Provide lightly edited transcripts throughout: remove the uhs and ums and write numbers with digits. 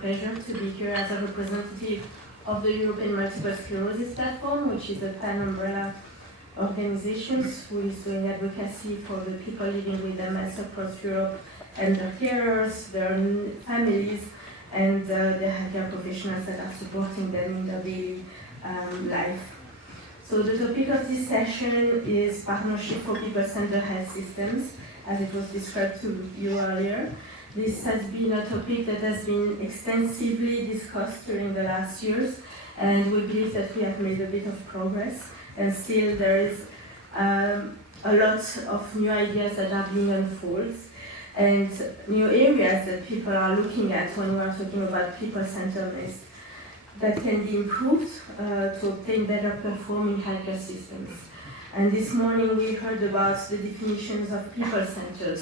Pleasure to be here as a representative of the European Multiple Sclerosis Platform, which is a pan-umbrella organization who is doing advocacy for the people living with MS across Europe and their carers, their families, and the healthcare professionals that are supporting them in their daily life. So the topic of this session is partnership for people-centered health systems, as it was described to you earlier. This has been a topic that has been extensively discussed during the last years, and we believe that we have made a bit of progress, and still there is a lot of new ideas that are being unfolded, and new areas that people are looking at when we are talking about people-centeredness that can be improved to obtain better performing healthcare systems. And this morning we heard about the definitions of people-centered.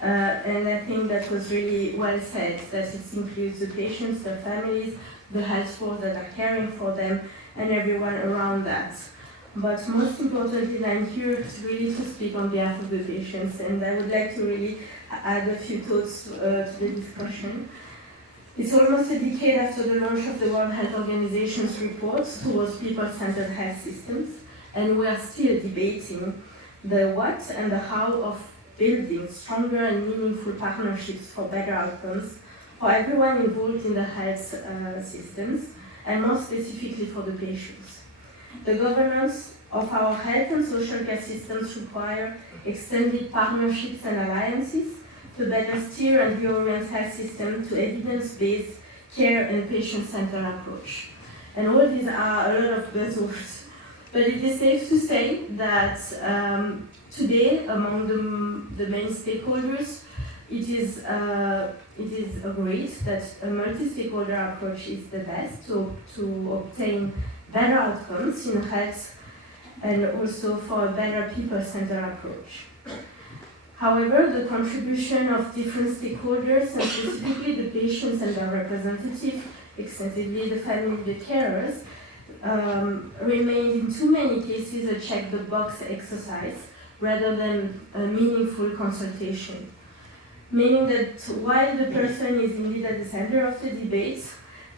And I think that was really well said, that it includes the patients, their families, the health force that are caring for them, and everyone around that. But most importantly, I'm here really to speak on behalf of the patients, and I would like to really add a few thoughts to the discussion. It's almost a decade after the launch of the World Health Organization's report towards people-centered health systems, and we are still debating the what and the how of building stronger and meaningful partnerships for better outcomes for everyone involved in the health systems, and more specifically for the patients. The governance of our health and social care systems require extended partnerships and alliances to better steer and reorient health systems to evidence-based care and patient-centered approach. And all these are a lot of buzzwords, but it is safe to say that today, among the main stakeholders, it is agreed that a multi-stakeholder approach is the best to obtain better outcomes in health and also for a better people-centered approach. However, the contribution of different stakeholders, and specifically the patients and their representatives, extensively the family, the carers, remained in too many cases a check-the-box exercise rather than a meaningful consultation. Meaning that while the person is indeed at the center of the debate,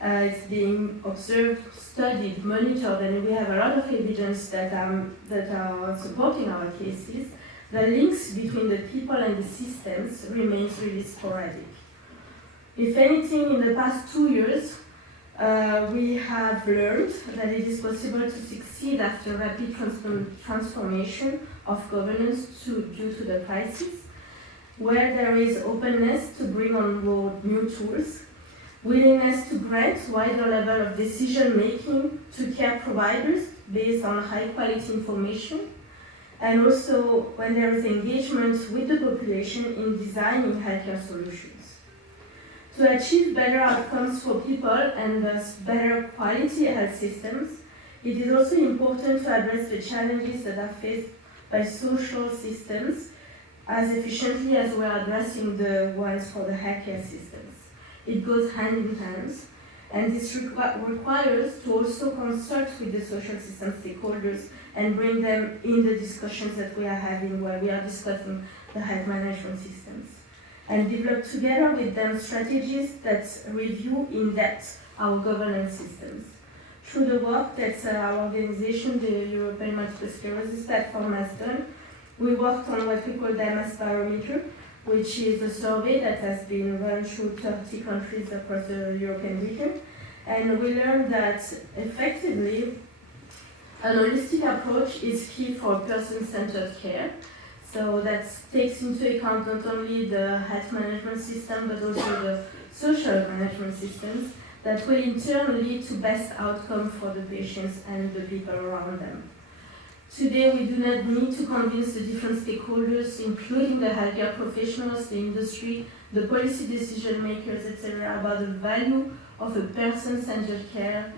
it's being observed, studied, monitored, and we have a lot of evidence that are supporting our cases, the links between the people and the systems remains really sporadic. If anything, in the past 2 years, we have learned that it is possible to succeed after rapid transformation of governance due to the crisis, where there is openness to bring on board new tools, willingness to grant wider level of decision-making to care providers based on high-quality information, and also when there is engagement with the population in designing healthcare solutions. To achieve better outcomes for people and thus better quality health systems, it is also important to address the challenges that are faced by social systems as efficiently as we are addressing the ones for the healthcare systems. It goes hand in hand, and this requires to also consult with the social system stakeholders and bring them in the discussions that we are having where we are discussing the health management systems, and develop together with them strategies that review in depth our governance systems. Through the work that our organization, the European Multiple Sclerosis Platform, has done, we worked on what we call the MS Barometer, which is a survey that has been run through 30 countries across the European region. And we learned that effectively, a holistic approach is key for person-centered care. So that takes into account not only the health management system, but also the social management systems that will in turn lead to best outcome for the patients and the people around them. Today, we do not need to convince the different stakeholders, including the healthcare professionals, the industry, the policy decision makers, etc., about the value of a person-centered care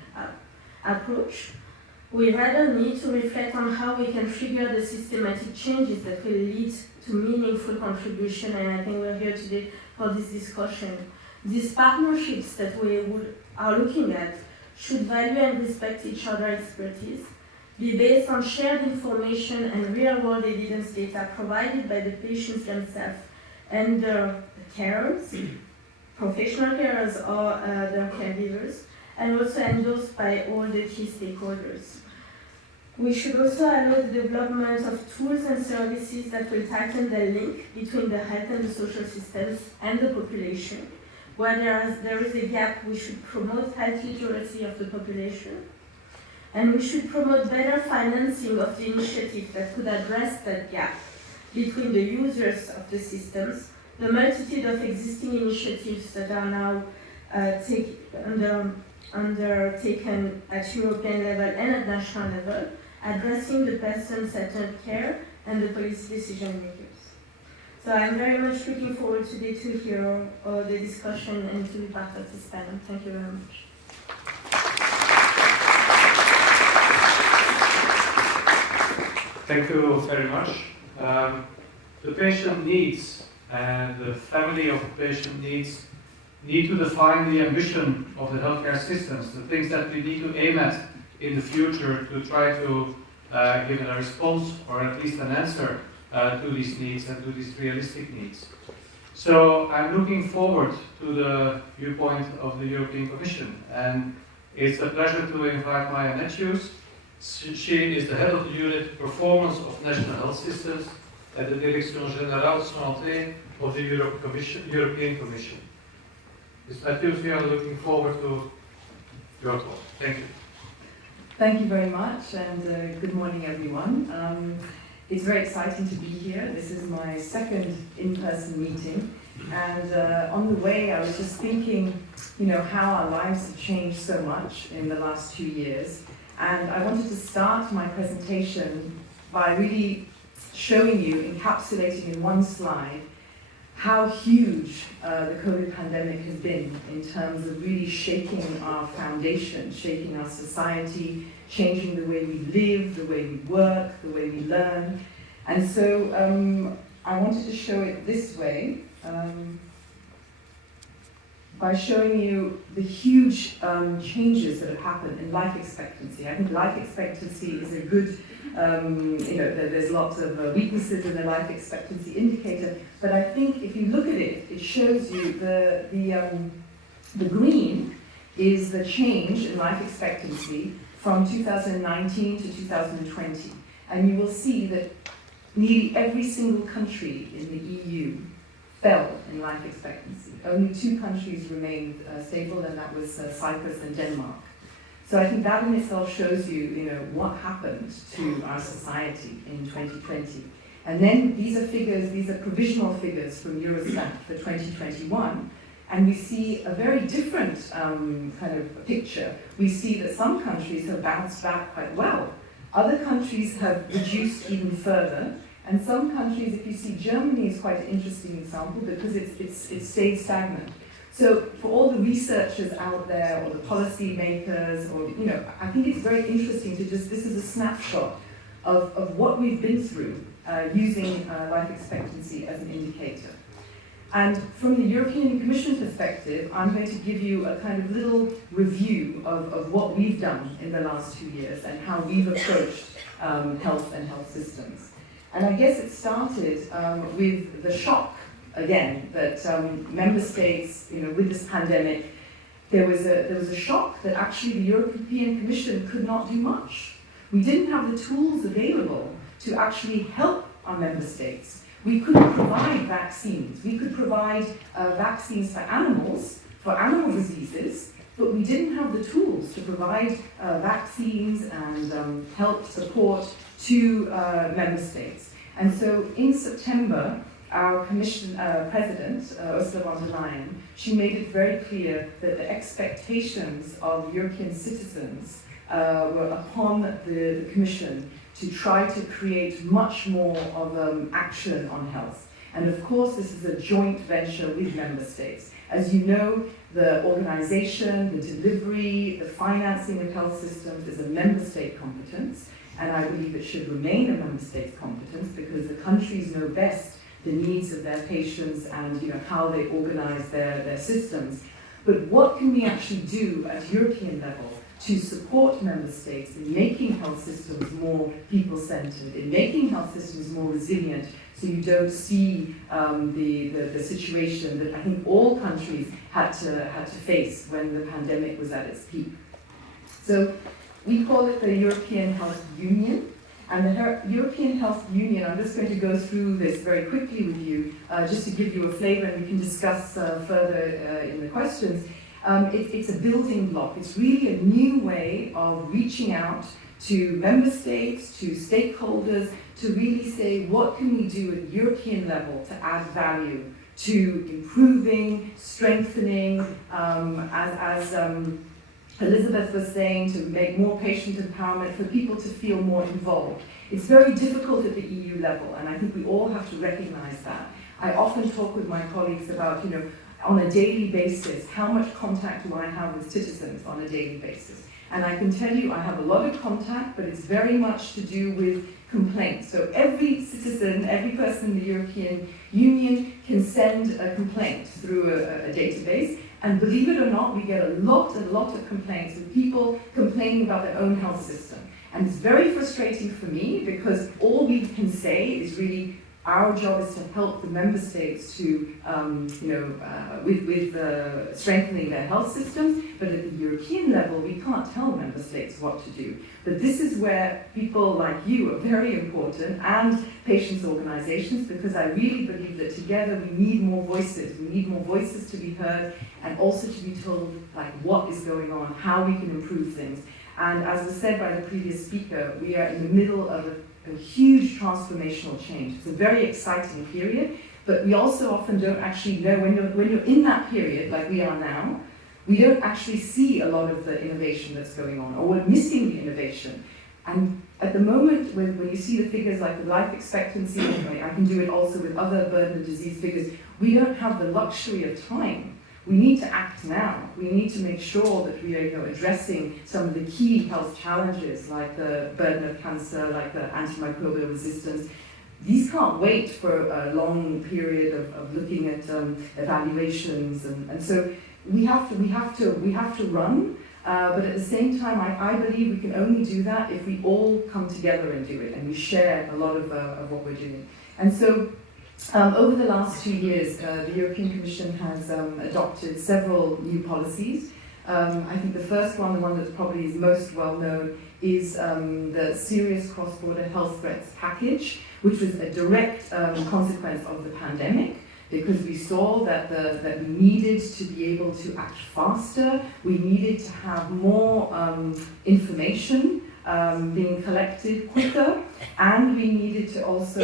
approach. We rather need to reflect on how we can trigger the systematic changes that will lead to meaningful contribution, and I think we're here today for this discussion. These partnerships that we are looking at should value and respect each other's expertise, be based on shared information and real-world evidence data provided by the patients themselves and their carers, professional carers or their caregivers, and also endorsed by all the key stakeholders. We should also allow the development of tools and services that will tighten the link between the health and the social systems and the population. Where there is a gap, we should promote health literacy of the population. And we should promote better financing of the initiatives that could address that gap between the users of the systems, the multitude of existing initiatives that are now undertaken at European level and at national level, addressing the person-centered care and the policy decision makers. So I'm very much looking forward today to hear the discussion and to be part of this panel. Thank you very much. Thank you very much. The patient needs and the family of the patient needs need to define the ambition of the healthcare systems, the things that we need to aim at in the future to try to give a response or at least an answer to these needs and to these realistic needs. So I'm looking forward to the viewpoint of the European Commission, and it's a pleasure to invite Maya Matthews. She is the head of the unit Performance of National Health Systems at the Direction Générale SANTE of the European Commission. Ms. Matthews, we are looking forward to your talk. Thank you. Thank you very much, and good morning, everyone. It's very exciting to be here. This is my second in-person meeting, and on the way I was just thinking, how our lives have changed so much in the last 2 years, and I wanted to start my presentation by really showing you, encapsulating in one slide, how huge the COVID pandemic has been in terms of really shaking our foundation, shaking our society, changing the way we live, the way we work, the way we learn. And so I wanted to show it this way, by showing you the huge changes that have happened in life expectancy. I think life expectancy is a good, there's lots of weaknesses in the life expectancy indicator, but I think if you look at it, it shows you the green is the change in life expectancy from 2019 to 2020. And you will see that nearly every single country in the EU fell in life expectancy. Only 2 countries remained stable, and that was Cyprus and Denmark. So I think that in itself shows you, what happened to our society in 2020. And then these are figures, these are provisional figures from Eurostat for 2021, and we see a very different kind of picture. We see that some countries have bounced back quite well. Other countries have reduced even further. And some countries, if you see, Germany is quite an interesting example because it's stayed stagnant. So for all the researchers out there, or the policy makers, or I think it's very interesting to this is a snapshot of what we've been through using life expectancy as an indicator. And from the European Commission perspective, I'm going to give you a kind of little review of what we've done in the last 2 years and how we've approached health and health systems. And I guess it started with the shock, again, that member states, with this pandemic, there was a shock that actually the European Commission could not do much. We didn't have the tools available to actually help our member states. We couldn't provide vaccines. We could provide vaccines for animal diseases, but we didn't have the tools to provide vaccines and help support to member states. And so in September, our Commission President, Ursula von der Leyen, she made it very clear that the expectations of European citizens were upon the Commission to try to create much more of action on health. And of course, this is a joint venture with member states. As you know, the organization, the delivery, the financing of health systems is a member state competence. And I believe it should remain a member state's competence because the countries know best the needs of their patients and how they organize their systems. But what can we actually do at European level to support member states in making health systems more people-centered, in making health systems more resilient, So you don't see the situation that I think all countries had to face when the pandemic was at its peak. So we call it the European Health Union. And the European Health Union, I'm just going to go through this very quickly with you, just to give you a flavor, and we can discuss further in the questions. It's a building block. It's really a new way of reaching out to member states, to stakeholders, to really say, what can we do at European level to add value to improving, strengthening, as Elisabeth was saying, to make more patient empowerment, for people to feel more involved. It's very difficult at the EU level, and I think we all have to recognize that. I often talk with my colleagues about, on a daily basis, how much contact do I have with citizens on a daily basis? And I can tell you I have a lot of contact, but it's very much to do with complaints. So every citizen, every person in the European Union can send a complaint through a database. And believe it or not, we get a lot of complaints with people complaining about their own health system. And it's very frustrating for me, because all we can say is really our job is to help the member states to, with strengthening their health systems. But at the European level, we can't tell member states what to do. But this is where people like you are very important, and patients' organizations, because I really believe that together we need more voices. We need more voices to be heard, and also to be told like what is going on, how we can improve things. And as was said by the previous speaker, we are in the middle of a huge transformational change. It's a very exciting period, but we also often don't actually know, when you're in that period, like we are now, we don't actually see a lot of the innovation that's going on, or we're missing the innovation. And at the moment, when you see the figures like the life expectancy, I can do it also with other burden of disease figures, we don't have the luxury of time. We need to act now. We need to make sure that we are addressing some of the key health challenges, like the burden of cancer, like the antimicrobial resistance. These can't wait for a long period of looking at evaluations, and so we have to run. But at the same time, I believe we can only do that if we all come together and do it, and we share a lot of what we're doing. And so, over the last 2 years, the European Commission has adopted several new policies. I think the first one, the one that probably is most well known, is the Serious Cross-Border Health Threats Package, which was a direct consequence of the pandemic, because we saw that we needed to be able to act faster, we needed to have more information being collected quicker, and we needed to also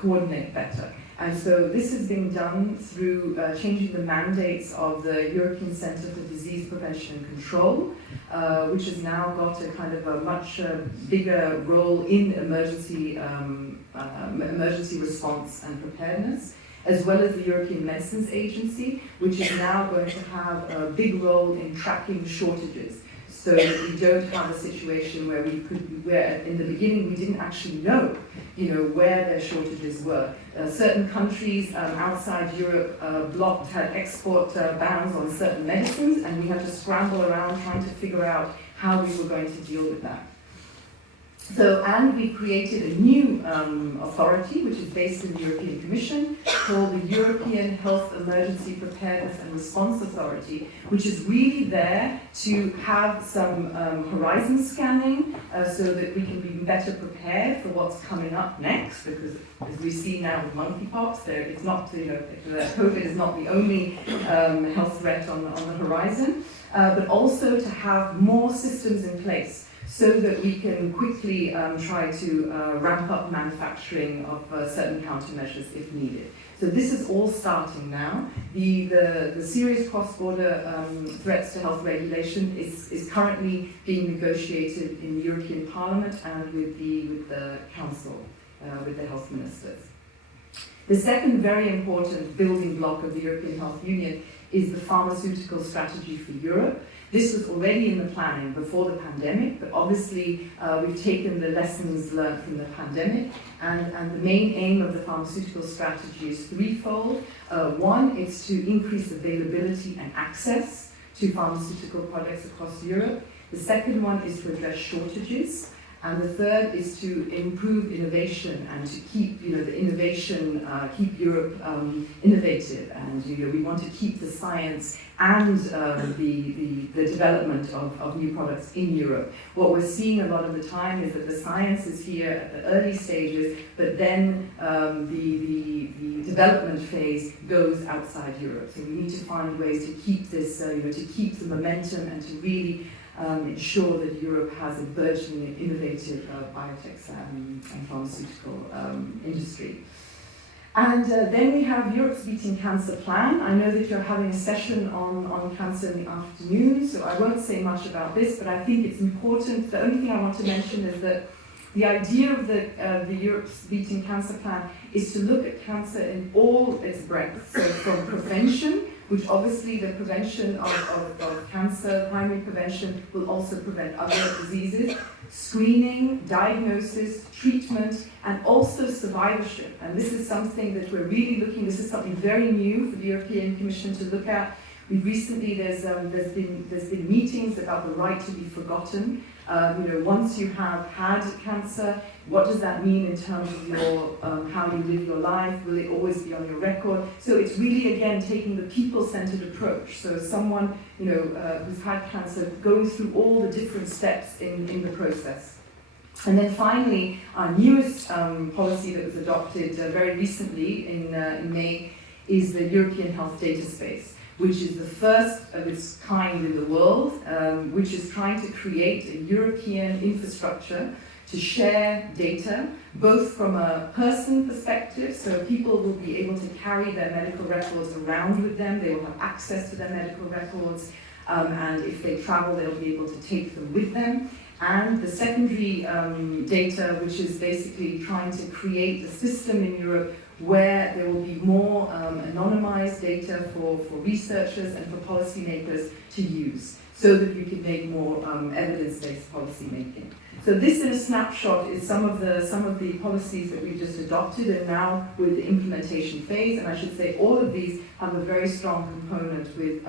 coordinate better. And so this has been done through changing the mandates of the European Centre for Disease Prevention and Control, which has now got a kind of a much bigger role in emergency response and preparedness, as well as the European Medicines Agency, which is now going to have a big role in tracking shortages, so that we don't have a situation where where in the beginning we didn't actually know, where their shortages were. Certain countries outside Europe had export bans on certain medicines, and we had to scramble around trying to figure out how we were going to deal with that. So, and we created a new authority, which is based in the European Commission, called the European Health Emergency Preparedness and Response Authority, which is really there to have some horizon scanning, so that we can be better prepared for what's coming up next, because as we see now with monkeypox, it's not, COVID is not the only health threat on the horizon, but also to have more systems in place, so that we can quickly try to ramp up manufacturing of certain countermeasures if needed. So this is all starting now. The serious cross-border threats to health regulation is currently being negotiated in the European Parliament and with the Council, with the health ministers. The second very important building block of the European Health Union is the Pharmaceutical Strategy for Europe. This was already in the planning before the pandemic, but obviously we've taken the lessons learned from the pandemic, and the main aim of the pharmaceutical strategy is threefold. One is to increase availability and access to pharmaceutical products across Europe. The second one is to address shortages, And the third is to improve innovation and to keep, the innovation, keep Europe innovative. And we want to keep the science and the development of new products in Europe. What we're seeing a lot of the time is that the science is here at the early stages, but then the development phase goes outside Europe. So we need to find ways to keep this, to keep the momentum and to really ensure that Europe has a burgeoning innovative biotech and pharmaceutical industry. And then we have Europe's Beating Cancer Plan. I know that you're having a session on cancer in the afternoon, so I won't say much about this, but I think it's important. The only thing I want to mention is that the idea of the Europe's Beating Cancer Plan is to look at cancer in all its breadth, so from prevention, which obviously the prevention of cancer, primary prevention, will also prevent other diseases, screening, diagnosis, treatment, and also survivorship. And this is something that we're really this is something very new for the European Commission to look at. There's been meetings about the right to be forgotten. Once you have had cancer, what does that mean in terms of your how you live your life? Will it always be on your record? So it's really, again, taking the people-centered approach. So someone who's had cancer, going through all the different steps in the process. And then finally, our newest policy that was adopted very recently in May is the European Health Data Space, which is the first of its kind in the world, which is trying to create a European infrastructure to share data, both from a person perspective, so people will be able to carry their medical records around with them, they will have access to their medical records, and if they travel, they'll be able to take them with them. And the secondary data, which is basically trying to create a system in Europe where there will be more anonymized data for researchers and for policymakers to use, so that you can make more evidence-based policy making. So this, in a snapshot, is some of the policies that we've just adopted, and now with the implementation phase. And I should say all of these have a very strong component with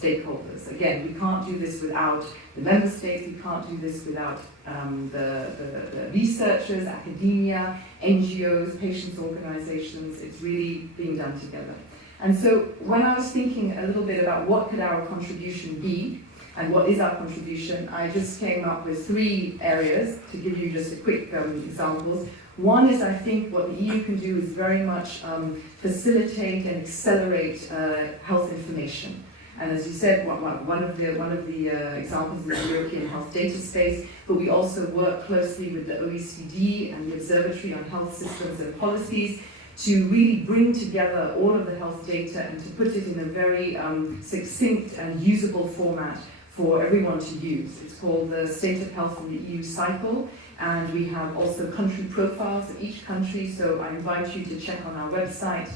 stakeholders. Again, we can't do this without the member states. We can't do this without the researchers, academia, NGOs, patients' organizations. It's really being done together. And so when I was thinking a little bit about what could our contribution be, and what is our contribution, I just came up with 3 areas to give you just a quick examples. One is, I think, what the EU can do is very much facilitate and accelerate health information. And as you said, one of the examples is the European Health Data Space, but we also work closely with the OECD and the Observatory on Health Systems and Policies to really bring together all of the health data and to put it in a very succinct and usable format for everyone to use. It's called the State of Health in the EU Cycle, and we have also country profiles of each country, so I invite you to check on our website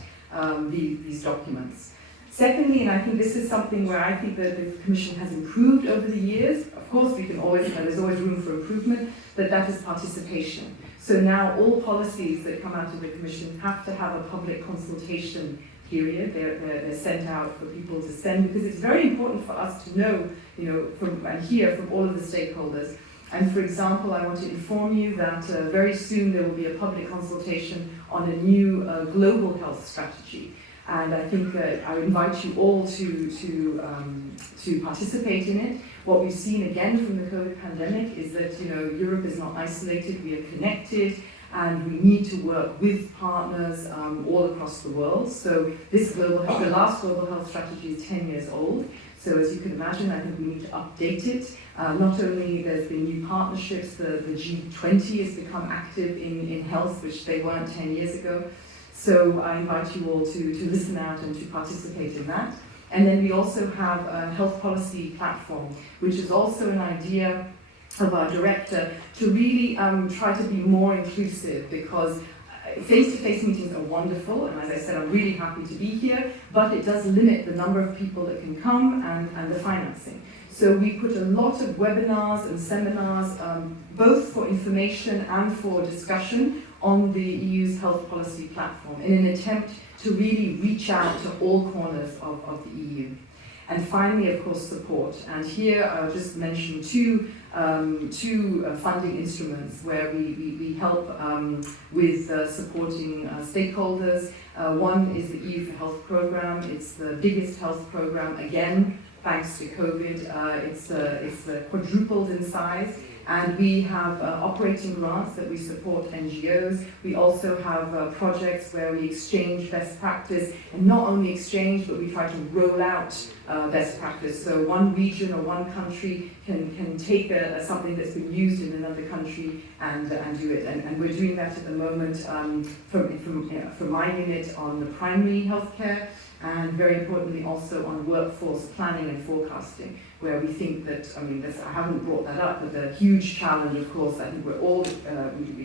these documents. Secondly, and I think this is something where I think that the Commission has improved over the years, of course we can always, there's always room for improvement, but that is participation. So now all policies that come out of the Commission have to have a public consultation period. They're sent out for people to send, because it's very important for us to know, and hear from all of the stakeholders. And for example, I want to inform you that very soon there will be a public consultation on a new global health strategy. And I think I invite you all to participate in it. What we've seen again from the COVID pandemic is that Europe is not isolated, we are connected, and we need to work with partners all across the world. So this global health, the last global health strategy is 10 years old. So as you can imagine, I think we need to update it. Not only there's been new partnerships, the G20 has become active in health, which they weren't 10 years ago. So I invite you all to listen out and to participate in that. And then we also have a health policy platform, which is also an idea of our director to really try to be more inclusive, because face-to-face meetings are wonderful, and as I said, I'm really happy to be here, but it does limit the number of people that can come and the financing. So we put a lot of webinars and seminars, both for information and for discussion, on the EU's health policy platform in an attempt to really reach out to all corners of the EU. And finally, of course, support. And here I'll just mention two funding instruments where we help with supporting stakeholders. One is the EU for Health program. It's the biggest health program, again, thanks to COVID. It's quadrupled in size. And we have operating grants that we support NGOs. We also have projects where we exchange best practice, and not only exchange, but we try to roll out best practice. So one region or one country can take something that's been used in another country and do it. And we're doing that at the moment from my unit on the primary healthcare, and very importantly also on workforce planning and forecasting, where we think that, I haven't brought that up, but the huge challenge, of course, I think we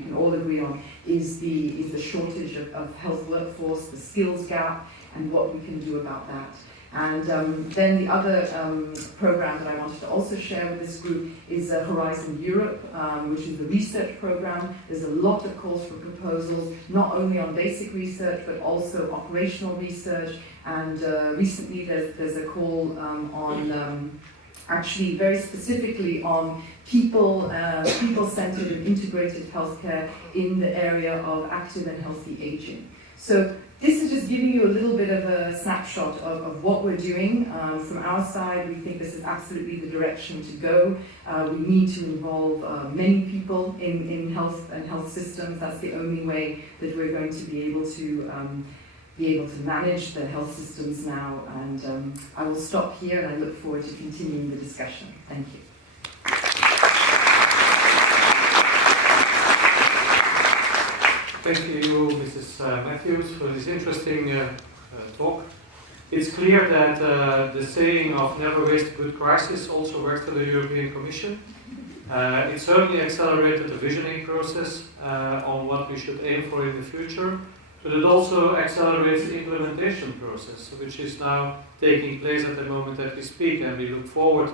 can all agree on, is the shortage of health workforce, the skills gap, and what we can do about that. And then the other program that I wanted to also share with this group is Horizon Europe, which is the research program. There's a lot of calls for proposals, not only on basic research, but also operational research. And recently there's a call on actually very specifically on people-centered and integrated healthcare in the area of active and healthy aging. So this is just giving you a little bit of a snapshot of what we're doing. From our side, we think this is absolutely the direction to go. We need to involve many people in health and health systems. That's the only way that we're going to be able to manage the health systems now. And I will stop here, and I look forward to continuing the discussion. Thank you. Thank you, Mrs. Matthews, for this interesting talk. It's clear that the saying of never waste a good crisis also works for the European Commission. It certainly accelerated the visioning process on what we should aim for in the future, but it also accelerates the implementation process, which is now taking place at the moment that we speak, and we look forward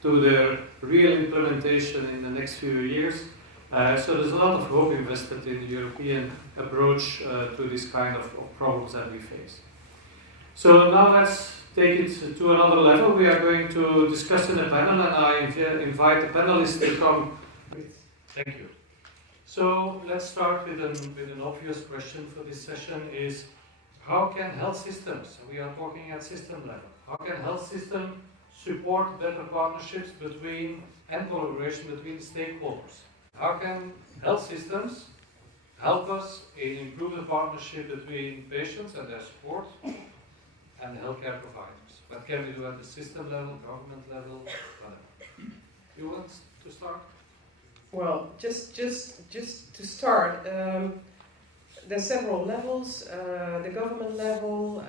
to the real implementation in the next few years. So there's a lot of hope invested in the European approach to this kind of problems that we face. So now let's take it to another level. We are going to discuss in a panel, and I invite the panelists to come. Thank you. So let's start with an obvious question for this session is, how can health systems, we are talking at system level, how can health systems support better partnerships between and collaboration between stakeholders? How can health systems help us in improving the partnership between patients and their support and the healthcare providers? What can we do at the system level, government level, whatever? You want to start? Well, just to start, there's several levels. The government level,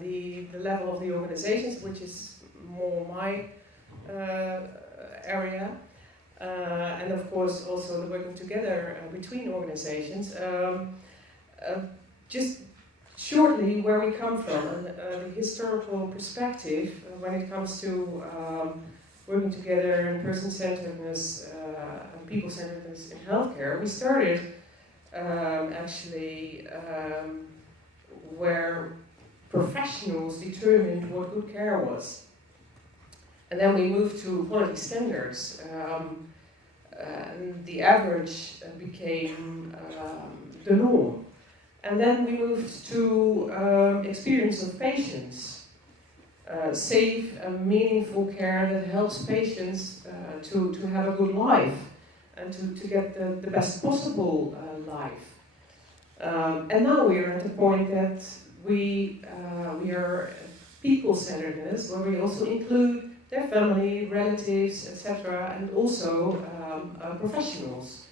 the level of the organizations, which is more my area. And of course also the working together between organizations. Just shortly where we come from and the historical perspective when it comes to working together and person-centeredness and people-centeredness in healthcare. We started where professionals determined what good care was. And then we moved to quality standards. And the average became the norm. And then we moved to experience of patients, safe and meaningful care that helps patients to have a good life and to get the best possible life. And now we are at the point that we are people-centeredness, where we also include their family, relatives, etc., and also professionals.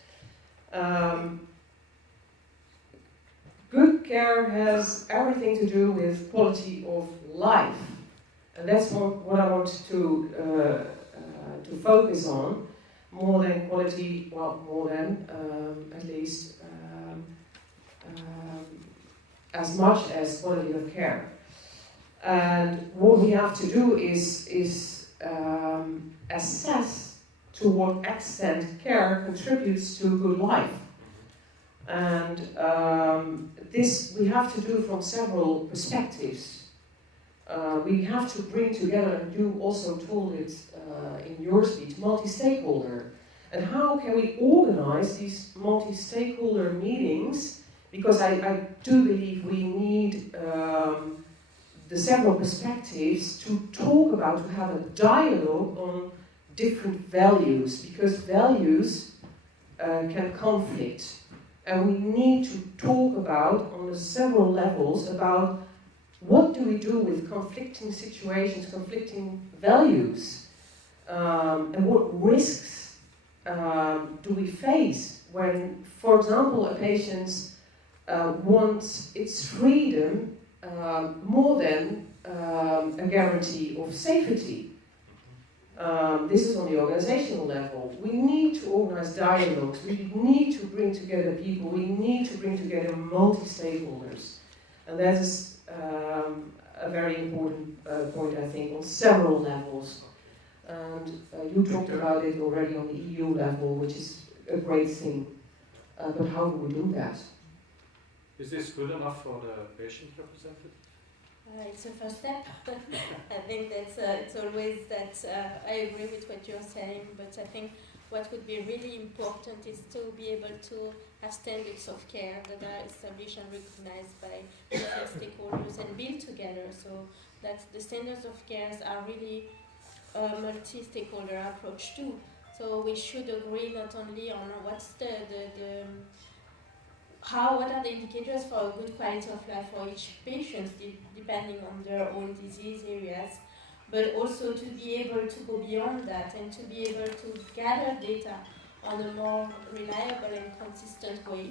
Good care has everything to do with quality of life, and that's what I want to focus on, more than quality. Well, more than at least as much as quality of care. And what we have to do is assess to what extent care contributes to a good life. And this we have to do from several perspectives. We have to bring together, and you also told it in your speech, multi-stakeholder. And how can we organize these multi-stakeholder meetings? Because I do believe we need the several perspectives to talk about, to have a dialogue on different values, because values can conflict. And we need to talk about, on the several levels, about what do we do with conflicting situations, conflicting values, and what risks do we face when, for example, a patient wants its freedom more than a guarantee of safety. This is on the organizational level. We need to organize dialogues, we need to bring together people, we need to bring together multi-stakeholders. And that is a very important point, I think, on several levels. And you talked about it already on the EU level, which is a great thing. But how do we do that? Is this good enough for the patient representative? It's a first step. I think that's it's always that I agree with what you're saying, but I think what would be really important is to be able to have standards of care that are established and recognized by different stakeholders and built together, so that the standards of care are really a multi-stakeholder approach too. So we should agree not only on what's what are the indicators for a good quality of life for each patient, depending on their own disease areas, but also to be able to go beyond that and to be able to gather data on a more reliable and consistent way.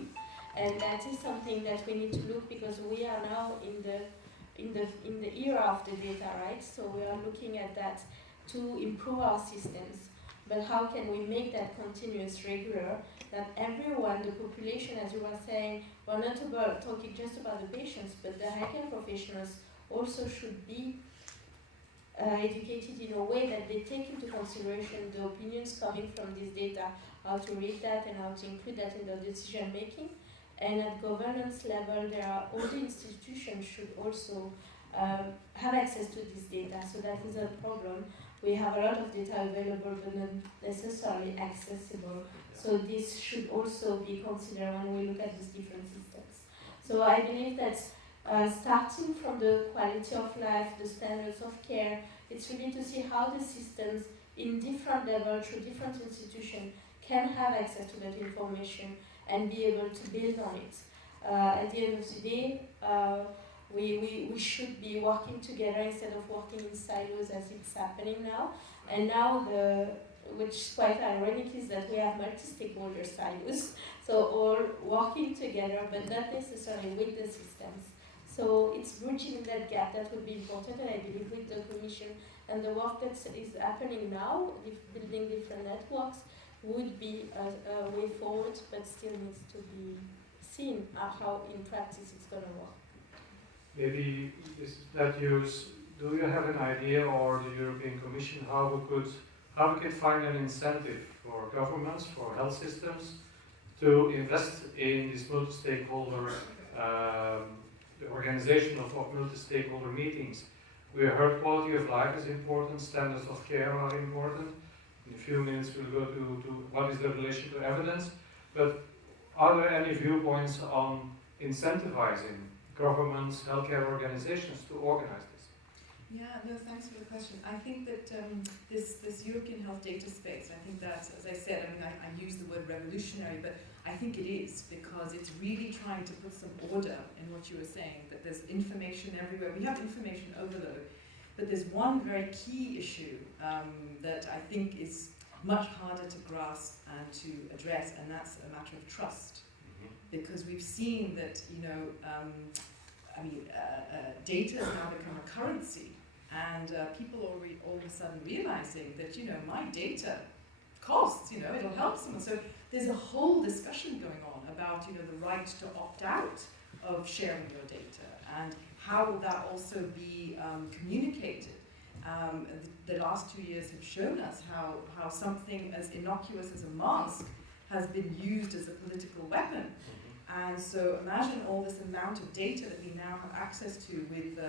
And that is something that we need to look, because we are now in the era of the data, right? So we are looking at that to improve our systems. But how can we make that continuous, regular, that everyone, the population, as you were saying, we're not talking just about the patients, but the healthcare professionals also should be educated in a way that they take into consideration the opinions coming from this data, how to read that and how to include that in their decision making. And at governance level, all the institutions should also have access to this data, so that is a problem. We have a lot of data available but not necessarily accessible. So this should also be considered when we look at these different systems. So I believe that starting from the quality of life, the standards of care, it's really to see how the systems in different levels through different institutions can have access to that information and be able to build on it. At the end of the day, we should be working together instead of working in silos as it's happening now. And now, which is quite ironic, is that we have multi-stakeholder silos, so all working together but not necessarily with the systems. So it's bridging that gap that would be important, and I believe with the Commission and the work that is happening now, building different networks, would be a way forward, but still needs to be seen how in practice it's going to work. Maybe do you have an idea, or the European Commission, how we can find an incentive for governments, for health systems, to invest in this multi-stakeholder the organization of multi-stakeholder meetings? We heard quality of life is important, standards of care are important. In a few minutes we'll go to what is the relation to evidence, but are there any viewpoints on incentivizing governments, healthcare organizations to organize this? Yeah, no, thanks for the question. I think that this European health data space, I think that, as I said, I use the word revolutionary, but I think it is, because it's really trying to put some order in what you were saying, that there's information everywhere. We have information overload, but there's one very key issue that I think is much harder to grasp and to address, and that's a matter of trust. Because we've seen that, data has now become a currency, and people are all of a sudden realizing that, my data costs, it'll help someone. So there's a whole discussion going on about, the right to opt out of sharing your data, and how will that also be communicated. The last 2 years have shown us how something as innocuous as a mask has been used as a political weapon. And so imagine all this amount of data that we now have access to with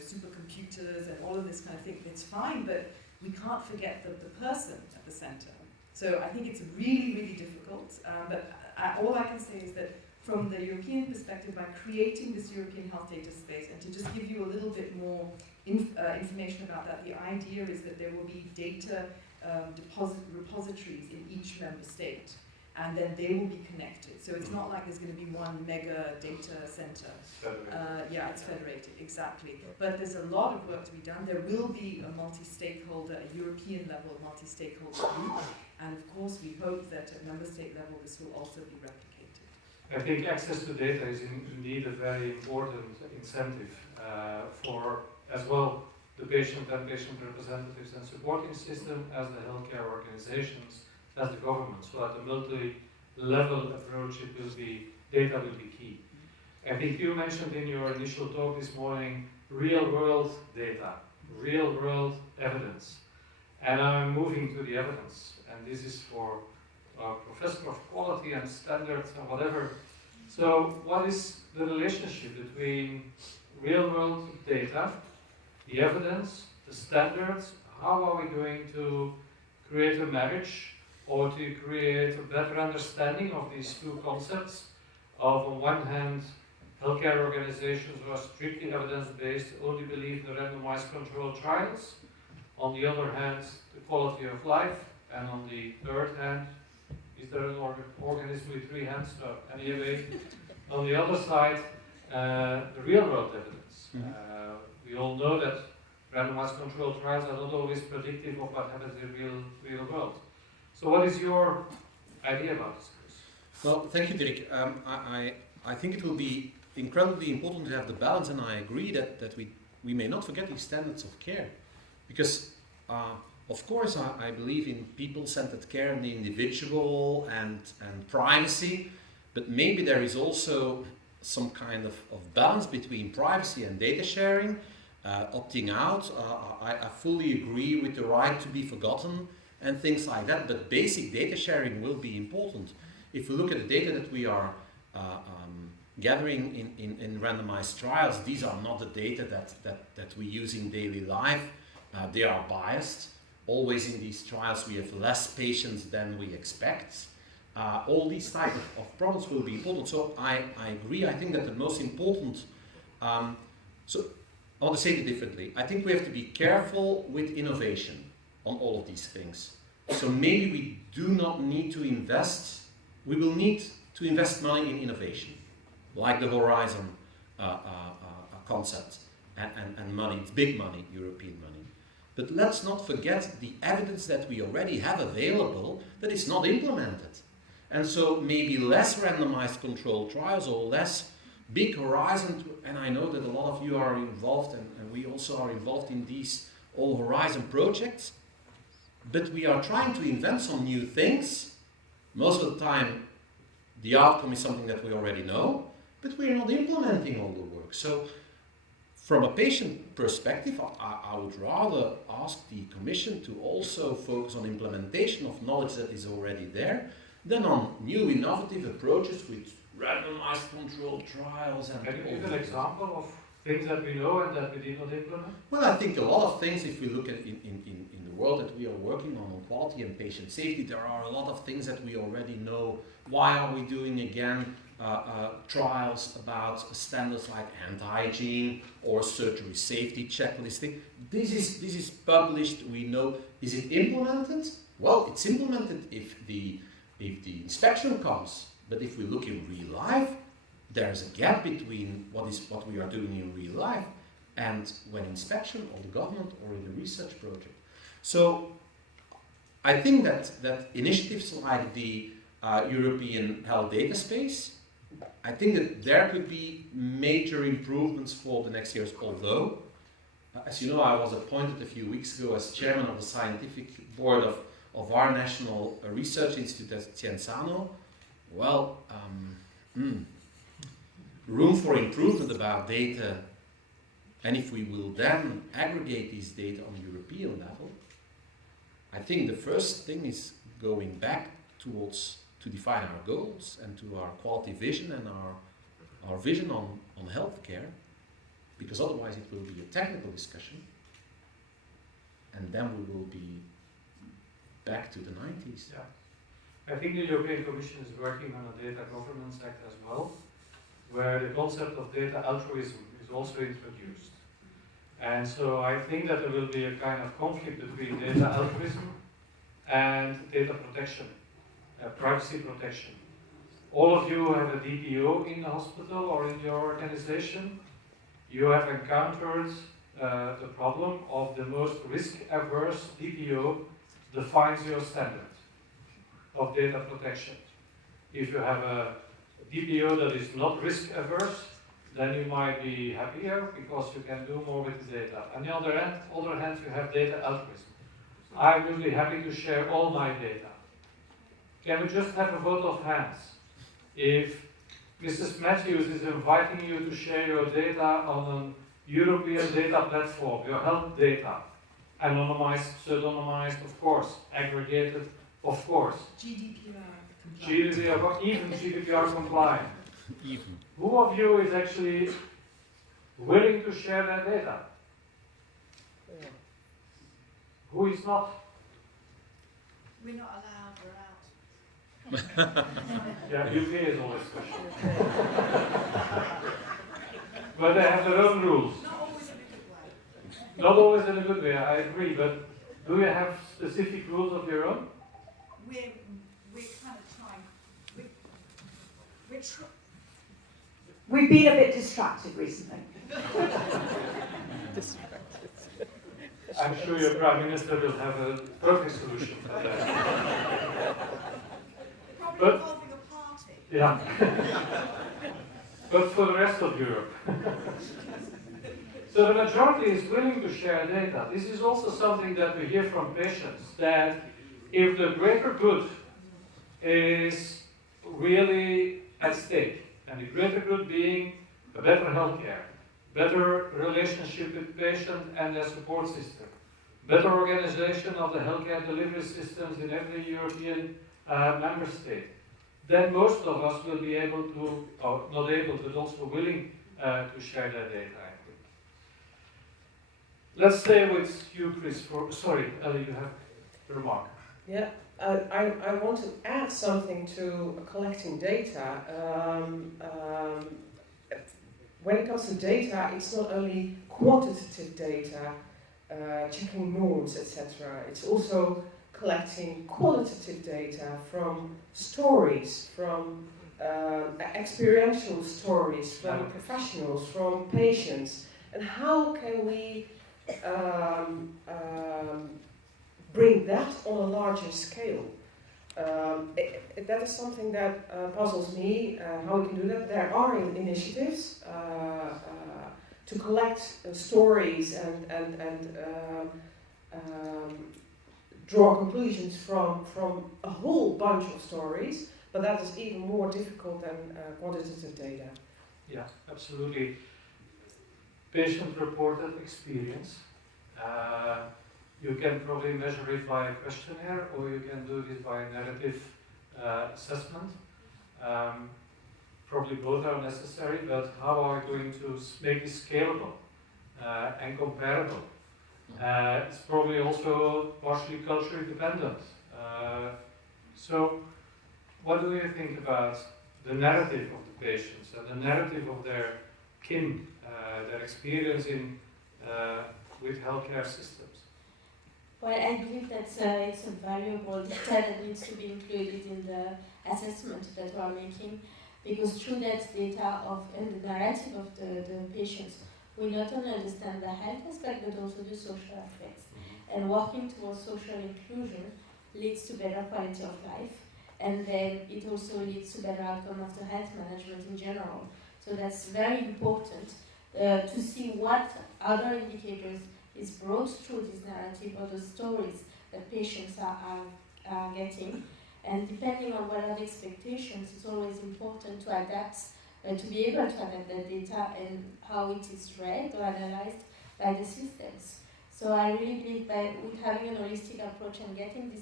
supercomputers and all of this kind of thing. It's fine, but we can't forget the person at the center. So I think it's really, really difficult. But all I can say is that from the European perspective, by creating this European health data space, and to just give you a little bit more information about that, the idea is that there will be data repositories in each member state, and then they will be connected. So it's not like there's going to be one mega data center. Yeah, it's federated, exactly. But there's a lot of work to be done. There will be a multi-stakeholder, a European level multi-stakeholder group, and of course we hope that at member state level this will also be replicated. I think access to data is indeed a very important incentive for, as well, the patient and patient representatives and supporting system, as the healthcare organizations, as the government. So at a multi-level approach, data will be key. I think you mentioned in your initial talk this morning, real-world data, real-world evidence. And I'm moving to the evidence. And this is for a professor of quality and standards and whatever. So what is the relationship between real-world data, the evidence, the standards? How are we going to create a marriage or to create a better understanding of these two concepts of, on one hand, healthcare organizations who are strictly evidence-based, only believe in randomized controlled trials, on the other hand, the quality of life, and on the third hand, is there an organism with three hands? No, anyway, on the other side, the real-world evidence. We all know that randomized controlled trials are not always predictive of what happens in the real world. So what is your idea about this, Chris? Well, thank you, Dirk. I think it will be incredibly important to have the balance, and I agree that we may not forget these standards of care. Because, of course, I believe in people-centered care and the individual and privacy, but maybe there is also some kind of balance between privacy and data sharing, opting out. I fully agree with the right to be forgotten and things like that, but basic data sharing will be important. If we look at the data that we are gathering in randomized trials, these are not the data that we use in daily life. They are biased. Always in these trials we have less patients than we expect. All these type of problems will be important. So I agree. I think that the most important, so I want to say it differently. I think we have to be careful with innovation on all of these things. So maybe we do not need to invest, we will need to invest money in innovation, like the Horizon concept and money. It's big money, European money. But let's not forget the evidence that we already have available that is not implemented. And so maybe less randomized controlled trials or less big horizon, and I know that a lot of you are involved and we also are involved in these all horizon projects, but we are trying to invent some new things. Most of the time the outcome is something that we already know, but we are not implementing all the work. So from a patient perspective, I would rather ask the Commission to also focus on implementation of knowledge that is already there, than on new innovative approaches with randomized controlled trials. And can you give an example of things that we know and that we did not implement? Well, I think a lot of things, if we look at in the world that we are working on quality and patient safety, there are a lot of things that we already know. Why are we doing again trials about standards like hand hygiene or surgery safety checklisting? This is published, we know. Is it implemented? Well, it's implemented if the inspection comes, but if we look in real life, there's a gap between what we are doing in real life and when inspection or the government or in the research project. So I think that initiatives like the European Health Data Space, I think that there could be major improvements for the next years, although, as you know, I was appointed a few weeks ago as chairman of the scientific board of our national research institute at Cienzano. Well, room for improvement about data, and if we will then aggregate these data on a European level, I think the first thing is going back to to define our goals and to our quality vision and our vision on healthcare, because otherwise it will be a technical discussion, and then we will be back to the 90s. Yeah. I think the European Commission is working on a data governance act as well, where the concept of data altruism is also introduced. And so I think that there will be a kind of conflict between data altruism and data protection, privacy protection. All of you have a DPO in the hospital or in your organization. You have encountered the problem of the most risk-averse DPO defines your standard of data protection. If you have a DPO that is not risk-averse, then you might be happier because you can do more with the data. On the other hand, you have data altruism. I will be happy to share all my data. Can we just have a vote of hands? If Mrs. Matthews is inviting you to share your data on a European data platform, your health data, anonymized, pseudonymized, of course, aggregated, of course. GDPR, even GDPR compliant. Even. Who of you is actually willing to share that data? Yeah. Who is not? We're not allowed, we're out. Yeah, UK is always special. But they have their own rules. Not always in a good way. Not always in a good way, I agree, but do you have specific rules of your own? We're kind of trying. We've been a bit distracted recently. I'm sure your Prime Minister will have a perfect solution for that. Probably But- involving a party. Yeah. But for the rest of Europe. So the majority is willing to share data. This is also something that we hear from patients, that if the greater good is really at stake, and the greater good being a better healthcare, better relationship with patient and their support system, better organization of the healthcare delivery systems in every European member state, then most of us will be able to, or not able, but also willing to share their data, I think. Let's stay with you, Chris. Sorry, Elly, you have a remark. Yeah, I want to add something to collecting data. When it comes to data, it's not only quantitative data, checking norms, etc. It's also collecting qualitative data from stories, from experiential stories, from professionals, from patients. And how can we bring that on a larger scale? That is something that puzzles me, how we can do that. There are initiatives to collect stories and draw conclusions from a whole bunch of stories, but that is even more difficult than quantitative data. Yeah, absolutely. Patient-reported experience. You can probably measure it by a questionnaire, or you can do this by a narrative assessment. Probably both are necessary, but how are we going to make this scalable and comparable? It's probably also partially culturally dependent. So, what do you think about the narrative of the patients and the narrative of their kin, their experience in with healthcare systems? Well, I believe that it's a valuable data that needs to be included in the assessment that we are making, because through that data and the narrative of the patients, we not only understand the health aspect but also the social aspects. And working towards social inclusion leads to better quality of life, and then it also leads to better outcome of the health management in general. So that's very important to see what other indicators is brought through this narrative or the stories that patients are getting. And depending on what are the expectations, it's always important to adapt, to be able to adapt that data and how it is read or analyzed by the systems. So I really believe that with having a holistic approach and getting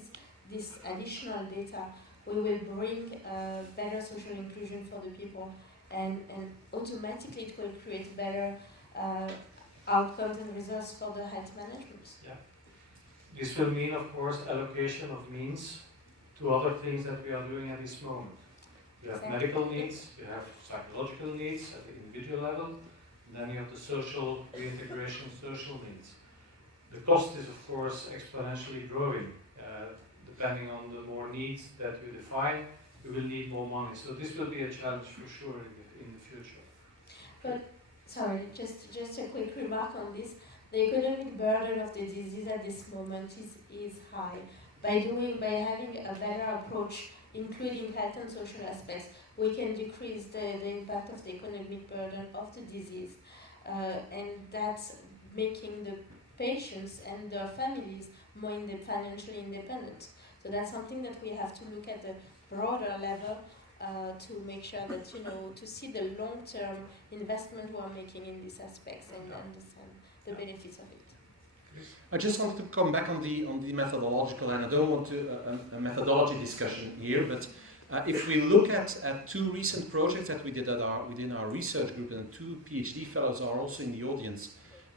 this additional data, we will bring better social inclusion for the people, and automatically it will create better outcomes and results for the health management. Yeah. This will mean, of course, allocation of means to other things that we are doing at this moment. You have medical needs, you have psychological needs at the individual level, and then you have the social reintegration, social needs. The cost is, of course, exponentially growing. Depending on the more needs that we define, we will need more money. So this will be a challenge for sure in the future. But, sorry, just a quick remark on this. The economic burden of the disease at this moment is high. By having a better approach, including health and social aspects, we can decrease the impact of the economic burden of the disease. And that's making the patients and their families more financially independent. So that's something that we have to look at the broader level to make sure that, to see the long-term investment we're making in these aspects and understand the benefits of it. I just want to come back on the methodological, and I don't want to a methodology discussion here, but if we look at two recent projects that we did within our research group, and two PhD fellows are also in the audience.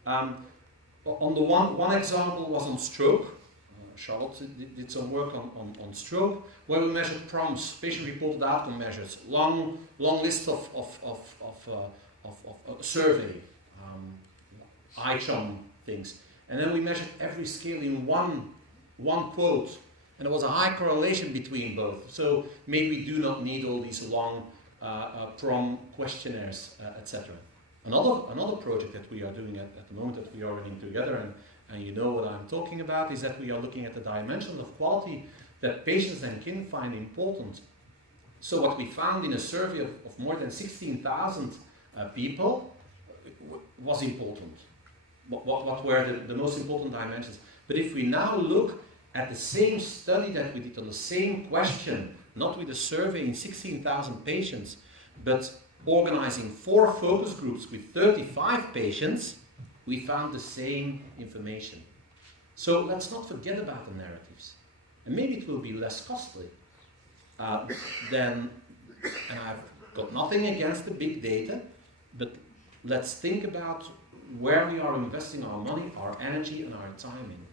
On the one example was on stroke. Charlotte did some work on stroke, where we measured PROMs, patient-reported outcome measures, long list of survey, ICHOM things, and then we measured every scale in one quote, and there was a high correlation between both. So maybe we do not need all these long PROM questionnaires, etc. Another project that we are doing at the moment that we are running together, and you know what I'm talking about, is that we are looking at the dimensions of quality that patients and kin find important. So what we found in a survey of more than 16,000 people was important. What were the most important dimensions? But if we now look at the same study that we did on the same question, not with a survey in 16,000 patients, but organizing 4 focus groups with 35 patients, we found the same information. So let's not forget about the narratives. And maybe it will be less costly and I've got nothing against the big data, but let's think about where we are investing our money, our energy, and our time in.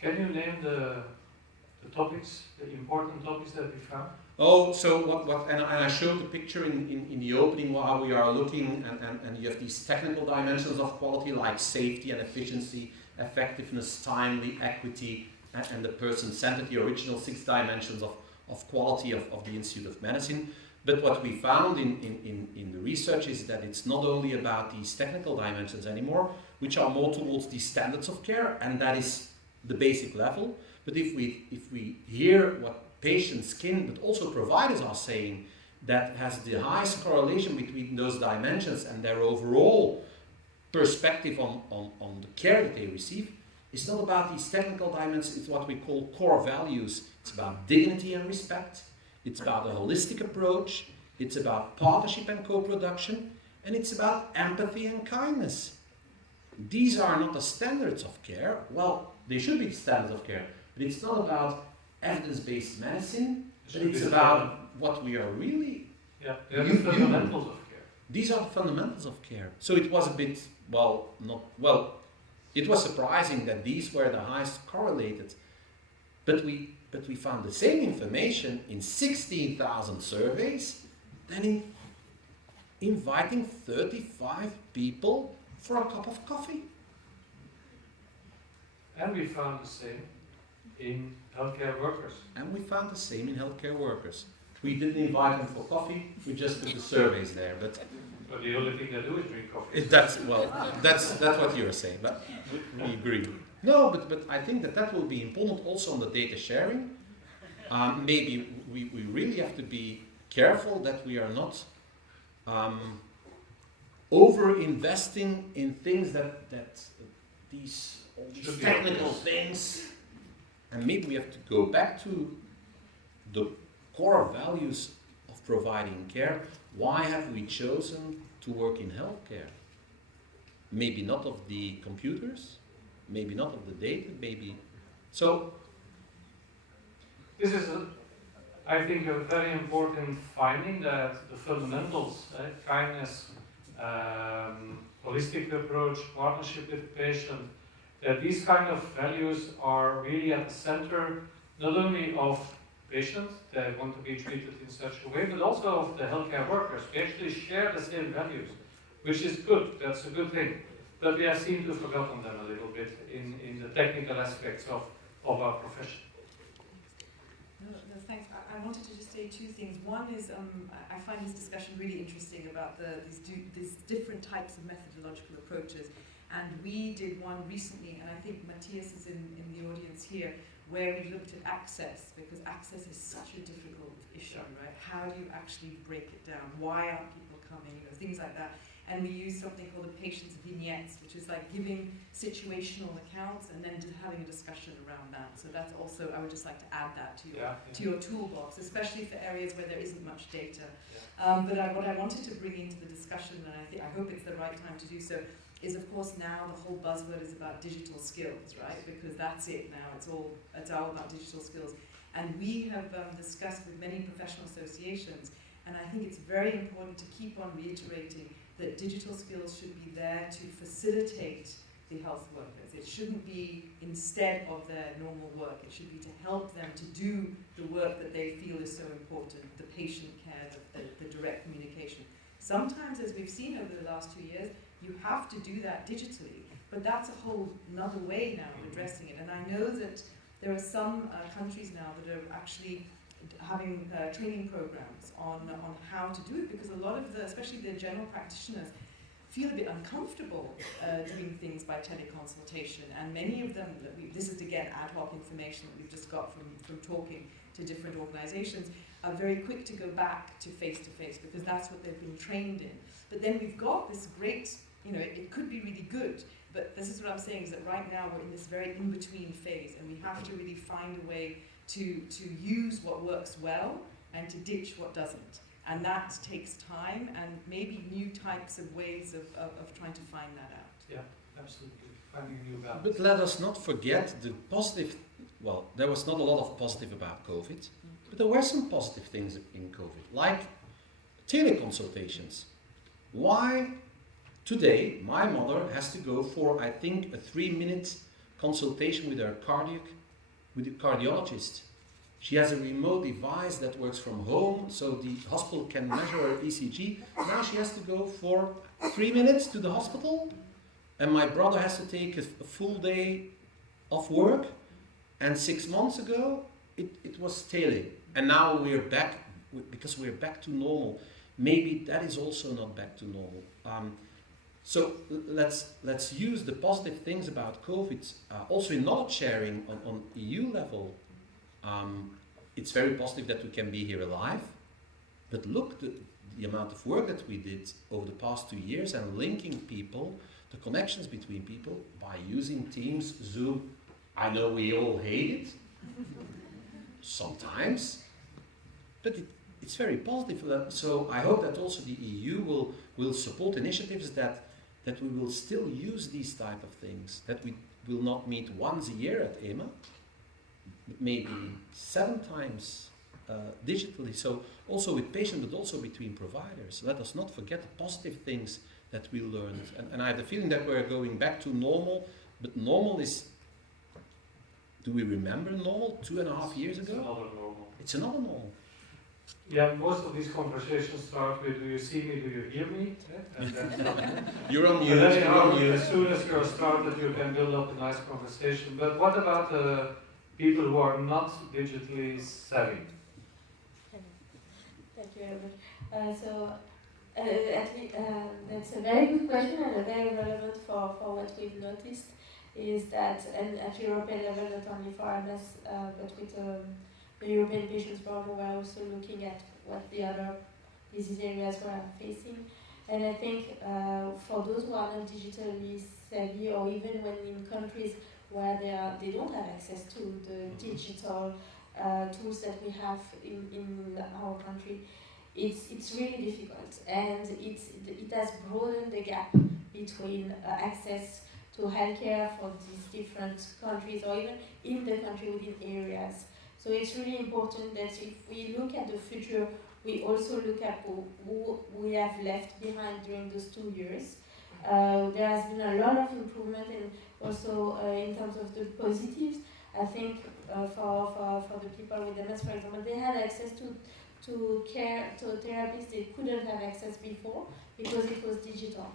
Can you name the topics, the important topics that we found? Oh, so and I showed the picture in the opening how we are looking, and you have these technical dimensions of quality like safety and efficiency, effectiveness, timely, equity, and the person-centered, the original 6 dimensions of quality of the Institute of Medicine. But what we found in the research is that it's not only about these technical dimensions anymore, which are more towards the standards of care, and that is the basic level. But if we hear what patients, kin, but also providers are saying, that has the highest correlation between those dimensions and their overall perspective on the care that they receive, it's not about these technical dimensions, it's what we call core values. It's about dignity and respect, it's about a holistic approach, it's about partnership and co-production, and it's about empathy and kindness. These are not the standards of care. Well, they should be the standards of care, but it's not about evidence-based medicine, but it's about what we are really. Yeah, they're the fundamentals of care. These are the fundamentals of care. So it was a bit, it was surprising that these were the highest correlated, but we found the same information in 16,000 surveys than in inviting 35 people for a cup of coffee. And we found the same in healthcare workers. And we found the same in healthcare workers. We didn't invite them for coffee, we just did the surveys there. But the only thing they do is drink coffee. That's what you're saying, but we agree. No, but I think that will be important also on the data sharing. Maybe we really have to be careful that we are not over-investing in things that these technical things, and maybe we have to go back to the core values of providing care. Why have we chosen to work in healthcare? Maybe not of the computers, maybe not of the data, maybe. So this is I think a very important finding that the fundamentals, kindness, holistic approach, partnership with the patient, that these kind of values are really at the center not only of patients that want to be treated in such a way, but also of the healthcare workers. We actually share the same values, which is good, that's a good thing. But we have seemed to have forgotten them a little bit in the technical aspects of our profession. No, thanks. I wanted to just say two things. One is I find this discussion really interesting about these different types of methodological approaches. And we did one recently, and I think Matthias is in the audience here, where we looked at access, because access is such a difficult issue, right? How do you actually break it down? Why aren't people coming? You know, things like that. And we used something called the patient's vignettes, which is like giving situational accounts and then having a discussion around that. So that's also, I would just like to add that to your toolbox, especially for areas where there isn't much data. But what I wanted to bring into the discussion, and I hope it's the right time to do so, is of course now the whole buzzword is about digital skills, right? Because that's it now, it's all about digital skills. And we have discussed with many professional associations, and I think it's very important to keep on reiterating that digital skills should be there to facilitate the health workers. It shouldn't be instead of their normal work. It should be to help them to do the work that they feel is so important, the patient care, the direct communication. Sometimes, as we've seen over the last 2 years, you have to do that digitally, but that's a whole another way now of addressing it. And I know that there are some countries now that are actually having training programs on how to do it, because a lot of especially the general practitioners, feel a bit uncomfortable doing things by teleconsultation, and many of them, this is again ad hoc information that we've just got from talking to different organizations, are very quick to go back to face-to-face because that's what they've been trained in. But then we've got this great, it could be really good, but this is what I'm saying, is that right now we're in this very in-between phase, and we have to really find a way to use what works well and to ditch what doesn't. And that takes time and maybe new types of ways of trying to find that out. Yeah, absolutely. Finding a new balance. But let us not forget the positive, well, there was not a lot of positive about COVID, but there were some positive things in COVID, like teleconsultations. Why today my mother has to go for, I think, a 3-minute consultation with her cardiologist. She has a remote device that works from home, so the hospital can measure her ECG. Now she has to go for 3 minutes to the hospital, and my brother has to take a full day of work. And 6 months ago, it was tele. And now we're back, because we're back to normal. Maybe that is also not back to normal. So let's use the positive things about COVID, also in knowledge sharing on EU level. It's very positive that we can be here alive, but look, the amount of work that we did over the past 2 years and linking people, the connections between people by using Teams, Zoom. I know we all hate it sometimes, but it's very positive. So I hope that also the EU will support initiatives that we will still use these type of things, that we will not meet once a year at EHMA, maybe 7 times digitally, so also with patients but also between providers. Let us not forget the positive things that we learned. And I have the feeling that we're going back to normal, but normal is, do we remember normal 2.5 years ago? It's another normal. It's another normal. Yeah, most of these conversations start with, do you see me, do you hear me? And then, You're on mute, and then, you're on mute. as soon as you're started, you can build up a nice conversation. But what about the people who are not digitally savvy? Thank you very much. That's a very good question and very relevant for what we've noticed, is that, and at European level, not only for MS, but with the European Patients Forum, we're also looking at what the other disease areas we're facing. And I think for those who are not digitally savvy, or even when in countries where they don't have access to the digital tools that we have in our country, it's really difficult, and it has broadened the gap between access to healthcare for these different countries, or even in the country within areas. So it's really important that if we look at the future, we also look at who we have left behind during those 2 years. There has been a lot of improvement, and also in terms of the positives. I think for the people with MS, for example, they had access to care, to therapies they couldn't have access before because it was digital.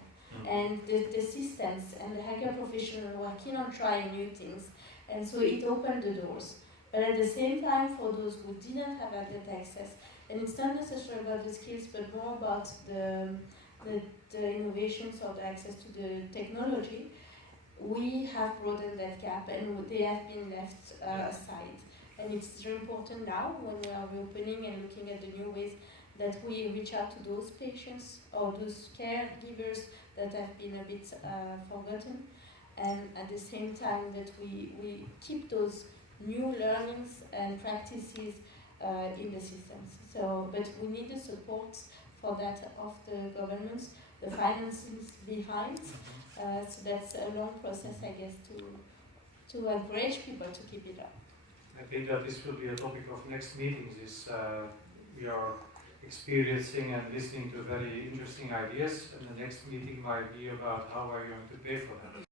And the systems and the healthcare professionals were keen on trying new things, and so it opened the doors. But at the same time, for those who didn't have that access, and it's not necessarily about the skills, but more about the innovations or the access to the technology, we have broadened that gap, and they have been left aside. And it's very important now when we are reopening and looking at the new ways that we reach out to those patients or those caregivers that have been a bit forgotten, and at the same time that we keep those new learnings and practices in the systems. So, but we need the support for that of the governments, the finances behind. So that's a long process, I guess, to encourage people to keep it up. I think that this will be a topic of next meetings. Is we are experiencing and listening to very interesting ideas, and the next meeting might be about how are you going to pay for that.